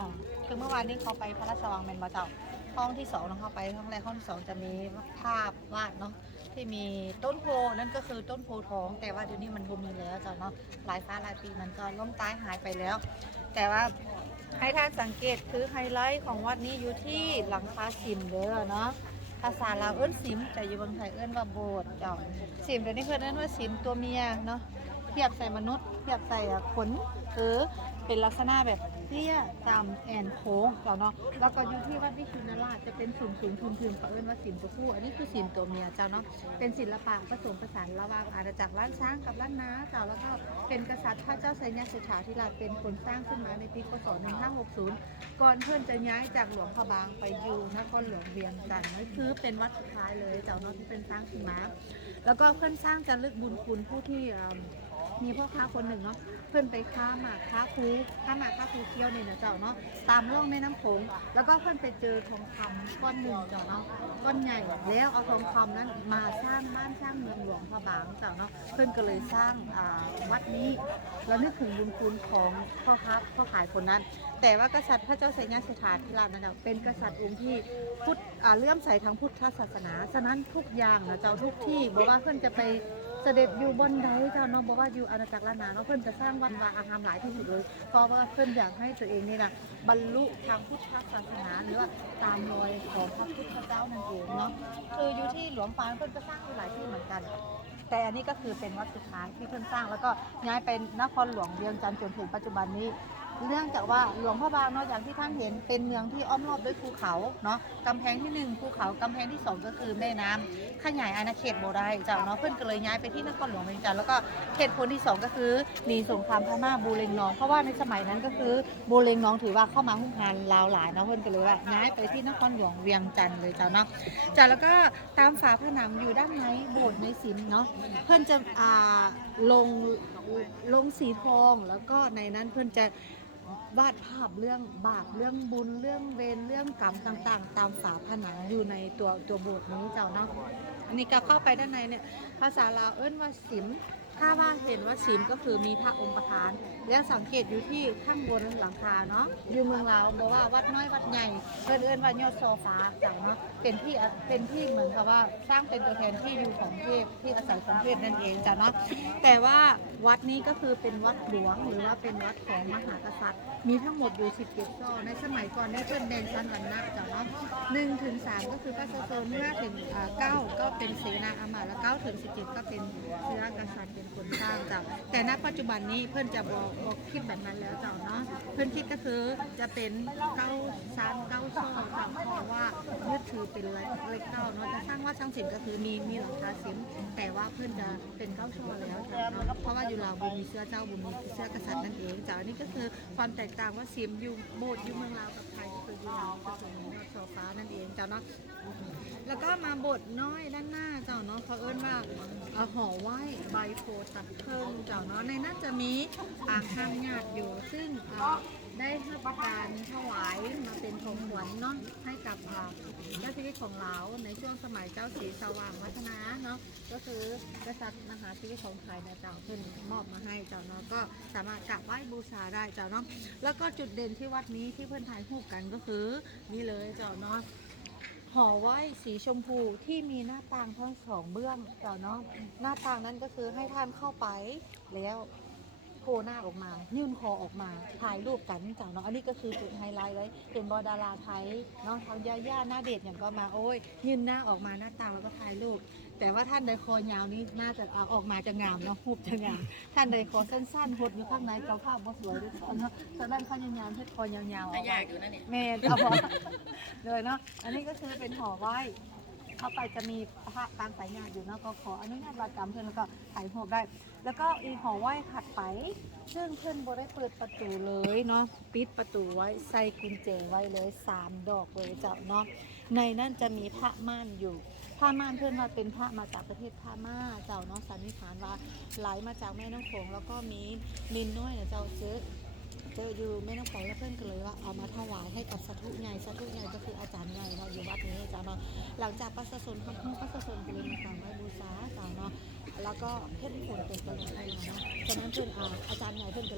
องคือเมื่อวานนี้เขาไปพระราชวังเมนบาเจ้าห้องที่สองเราเข้าไปห้องแรกห้องที่สองจะมีภาพวาดเนาะที่มีต้นโพนั่นก็คือต้นโพทอง แต่ว่าเดี๋ยวนี้มันบ่มีแล้วเจ้าเนาะหลายฟ้าหลายปีมันก็ล้มตายหายไปแล้ว แต่ว่าให้ท่านสังเกตคือไฮไลท์ของวัดนี้อยู่ที่หลังคาสิมเด้อเนาะภาษาลาวเอิ้นสิมแต่อยู่เมืองไทยเอิ้นว่าโบสถ์เจ้าสิมเดี๋ยวนี้เพิ่นเอิ้นว่าสิมตัวเมียเนาะ เทียบใส่มนุษย์ เทียบใส่ขนหรือเป็นลักษณะแบบเตี้ยตามแอนโค้งเจ้าเนาะแล้วก็อยู่ที่วัดวิชุนราชจะเป็นสูงสูงทุนทุนเขาเอิ้นว่าสินตัวผู้ อันนี้คือสินตัวเมียเจ้าเนาะเป็นศิลปะผสมผสานระหว่างอาณาจักรล้านช้างกับล้านนาเจ้าแล้วก็เป็นกษัตริย์พระเจ้าไสยเสถาธิราชเป็นคนสร้างขึ้นมาในปีพศ1560 ก่อนเพื่อนจะย้ายจากหลวงพระบางไปอยู่นครหลวงเวียงจันทร์นั่นคือเป็นวัดสุดท้ายเลยเจ้าเนาะที่เป็นสร้างขึ้นมาแล้วก็เพื่อนสร้างจะลึกบุญคุณผู้ที่ มีพ่อค้าคนหนึ่งเนาะเพื่อนไปค้าหมากค้าคูค้าหมากค้าคูเที่ยวเนี่ยเจ้าเนาะตามร่องแม่น้ำโขงแล้วก็เพื่อนไปเจอทองคำก้อนหนึ่งเจ้าเนาะก้อนใหญ่แล้วเอาทองคำนั้นมาสร้างบ้านสร้างเมืองหลวงพระบางเจ้าเนาะเพื่อนก็เลยสร้างวัดนี้แล้วนึกถึงบุญคุณของพ่อค้าพ่อขายคนนั้น แต่ว่ากษัตริย์พระเจ้าไสยาสถาธิราชนั้นน่ะเป็นกษัตริย์องค์ที่พุทธเลื่อมใสทางพุทธศาสนา ฉะนั้นทุกอย่างนะเจ้าทุกที่บอกว่าเพื่อนจะไป สด็จอยู่บนใดเจ้าเนาะบอกว่าอยู่อาณาจักรล้านนาเนาะเพื่อนจะสร้างวัดวาอารามหลายที่สุดเลยเพราะว่าเพื่อนอยากให้ตัวเองนี่นะบรรลุทางพุทธศาสนาหรือว่าตามรอยของพระพุทธเจ้านั่นเองเนาะคืออยู่ที่หลวงปานเพื่อนก็สร้างอยู่หลายที่เหมือนกันแต่อันนี้ก็คือเป็นวัดสุดท้ายที่เพิ่นสร้างแล้วก็ย้ายเป็นนครหลวงเวียงจันทร์จนถึงปัจจุบันนี้ เนื่องจากว่าหลวงพ่อบางเนาะอย่างที่ท่านเห็นเป็นเมืองที่อ้อมรอบด้วยภูเขาเนาะกำแพงที่หนึ่งภูเขากำแพงที่สองก็คือแม่น้ำขยายอาณาเขตโบได้เจ้าเนาะเพื่อนก็เลยย้ายไปที่นครหลวงเวียงจันทร์แล้วก็เหตุผลที่สองก็คือหนีสงครามพม่าบูเรงนอง เพราะว่าในสมัยนั้นก็คือบูเรงนองถือว่าเข้ามาหุ้มหานลาวหลายเนาะเพื่อนก็เลยว่าย้ายไปที่นครหลวงเวียงจันทร์เลยเจ้าเนาะจ้าแล้วก็ตามฝาผนังอยู่ด้านในโบสถ์ในศิลเนาะเพื่อนจะอ่าลงลงสีทองแล้วก็ในนั้นเพื่อนจะ วาดภาพเรื่องบาปเรื่องบุญเรื่องเวรเรื่องกรรมต่าง ๆ ตามฝาผนังอยู่ในตัวตัวโบสถ์นี้เจ้าเนาะอันนี้ก็เข้าไปด้านในเนี่ยภาษาลาวเอิ้นว่าสิม ถ้าว่าเห็นว่าสิมก็คือมีพระองค์ประธาน แล้วสังเกตอยู่ที่ข้างบนหลังคาเนาะอยู่เมืองลาวบอกว่าวัดน้อยวัดใหญ่เอิ้นเอิ้นว่ายอดโซฟาเจ้าเนาะเป็นที่เป็นที่เหมือนกับว่าสร้างเป็นตัวแทนที่อยู่ของเทพที่อาศัยของเทพนั่นเองจ้ะเนาะแต่ว่าวัดนี้ก็คือเป็นวัดหลวงหรือว่าเป็นวัดของมหากษัตริย์ มีทั้งหมดอยู่ 17ซ่อในสมัยก่อนได้เพิ่นแดงชั้นวรรณะจ้ะเนาะหนึ่งถึงสามก็คือพระโซนห้าถึงเก้าก็เป็นเสนาอามาตย์แล้วเก้าถึงสิบเจ็ดก็เป็นเชื้อกษัตริย์เป็นคนสร้างจ้ะแต่ณปัจจุบันนี้เพิ่อนจะบอกบอกคิดแบบนั้นแล้วจ้ะเนาะเพิ่อนคิดก็คือจะเป็นเก้าชั้นเก้าซ่อจ้ะเพราะว่ายึดถือเป็นเลขเลขเก้าเนาะจะสร้างว่าช่างศิลป์ก็คือมีมีหลังคาศิลป์แต่ว่าเพิ่อนจะเป็นเก้าช่อแล้วจ้ะเนาเพราะว่าอยู่ลาวบุมีเสื้อเจ้าบุมีเสื้อกษัตริย์นั่นเองจ้ะอันนี้ก็คือความแตกต่างว่าศิลป์อยู่โบสถ์อยู่เมืองลาวกับไทย คืออยู่ลาวก็คือยอดโซฟ้านั่นเองจ้าเนาะแล้วก็มาบทน้อยด้านหน้าเจ้าเนาะเขาเอิ้นว่าอ่อห่อไหว้ใบโพตัดเพิ่งเจ้าเนาะในนั้นจะมีปางข้างญาติอยู่ซึ่ง เอ่อได้รับการถวายมาเป็นของขวัญเนาะให้กับเจ้าชีวิตของเราในช่วงสมัยเจ้าศรีสว่างวัฒนาเนาะก็คือกษัตริย์มหาชีวิตของไทยนะเจ้าเพิ่นมอบมาให้เจ้าเนาะก็สามารถกราบไหว้บูชาได้เจ้าเนาะแล้วก็จุดเด่นที่วัดนี้ที่เพื่อนถ่ายรูปกันก็คือนี่เลยเจ้าเนาะห่อไหว้สีชมพูที่มีหน้าต่างทั้งสองเบื้องเจ้าเนาะหน้าต่างนั้นก็คือให้ท่านเข้าไปแล้ว โผล่หน้าออกมา ยื่นคอออกมาถ่ายรูปกันเจ้าเนาะอันนี้ก็คือจุดไฮไลท์เลยเป็นบอดาราไทยเนาะทางย่าย่าหน้าเด็ดอย่างก็มาโอ้ยยื่นหน้าออกมาหน้าต่างแล้วก็ถ่ายรูปแต่ว่าท่านใดคอยาวนี้น่าจะเอาออกมาจะงามเนาะรูปจะงามท่านใดคอสั้นๆหดอยู่ข้างในเกาภาพบ่สวยด้วยเนาะแต่ด้านข้างยาวๆเพชรคอยาวๆออกยามากอยู่นะเนี่ยเมนเอาพอเลยเนาะอันนี้ก็คือเป็นหอไหว้ เข้าไปจะมีพระปางสายญาติอยู่เนาะก็ขออนุญาตวาดกรรมเพื่อนแล้วก็ถ่ายรูปได้ แล้วก็อีหอไหว้ถัดไป ซึ่งเพื่อนบ่ได้เปิดประตูเลยเนาะปิดประตูไว้ใส่กุญแจไว้เลยสามดอกเลยเจ้าเนาะในนั้นจะมีพระม่านอยู่พระม่านเพื่อนว่าเป็นพระมาจากประเทศพม่าเจ้าเนาะสันนิษฐานว่าไหลมาจากแม่น้ำโขงแล้วก็มีมินน้อยเนี่ยเจ้าซื้อ จออยู่แม่น้ำโขงและเพื่อนก็เลยว่าเอามาถวายให้กับสาธุใหญ่สาธุใหญ่ก็คืออาจารย์ใหญ่เราอยู่วัดนี้จ้าเนาะหลังจากประสสนคำพูดปัสสสนก็เลยมากราบไหว้บูชาจ้าเนาะแล้วก็เพื่อนผลเป็นกระเลยให้มาเนาะฉะนั้นเพื่อนอาอาจารย์ใหญ่เพื่อนก็เลย